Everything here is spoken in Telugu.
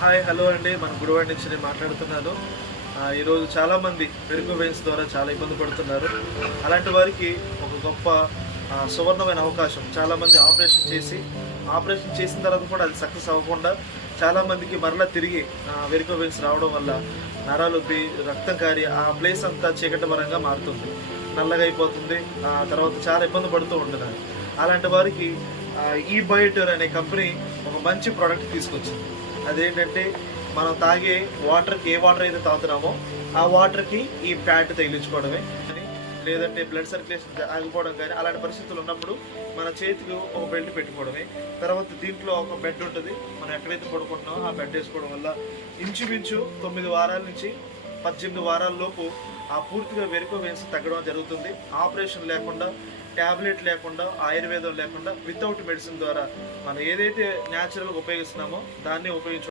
హాయ్ హలో అండి, మన గుడివాడ నుంచి నేను మాట్లాడుతున్నాను. ఈరోజు చాలామంది వెరికో వెయిన్స్ ద్వారా చాలా ఇబ్బంది పడుతున్నారు. అలాంటి వారికి ఒక గొప్ప సువర్ణమైన అవకాశం. చాలామంది ఆపరేషన్ చేసిన తర్వాత కూడా అది సక్సెస్ అవ్వకుండా చాలామందికి మరలా తిరిగి వెరికో వెయిన్స్ రావడం వల్ల నరాలు రక్తం కారి ఆ ప్లేస్ అంతా చీకటిమరంగా మారుతుంది, నల్లగా అయిపోతుంది. తర్వాత చాలా ఇబ్బంది పడుతూ ఉంటున్నారు. అలాంటి వారికి ఈ బయోటర్ అనే కంపెనీ ఒక మంచి ప్రోడక్ట్ తీసుకొచ్చింది. అదేంటంటే మనం తాగే వాటర్కి ఏ వాటర్ అయితే తాగుతున్నామో ఆ వాటర్కి ఈ ప్యాడ్ తగిలించుకోవడమే. లేదంటే బ్లడ్ సర్క్యులేషన్ ఆగిపోవడం కానీ అలాంటి పరిస్థితులు ఉన్నప్పుడు మన చేతికి ఒక బెల్ట్ పెట్టుకోవడమే. తర్వాత దీంట్లో ఒక బెడ్ ఉంటుంది, మనం ఎక్కడైతే పడుకుంటున్నామో ఆ బెడ్ వేసుకోవడం వల్ల ఇంచుమించు 9 వారాల నుంచి 18 వారాల లోపు పూర్తిగా వెరికో వెయిన్స్ తగ్గడం జరుగుతుంది. ఆపరేషన్ లేకుండా, ట్యాబ్లెట్ లేకుండా, ఆయుర్వేదం లేకుండా, వితౌట్ మెడిసిన్ ద్వారా మనం ఏదైతే న్యాచురల్గా ఉపయోగిస్తున్నామో దాన్ని ఉపయోగించుకోవడం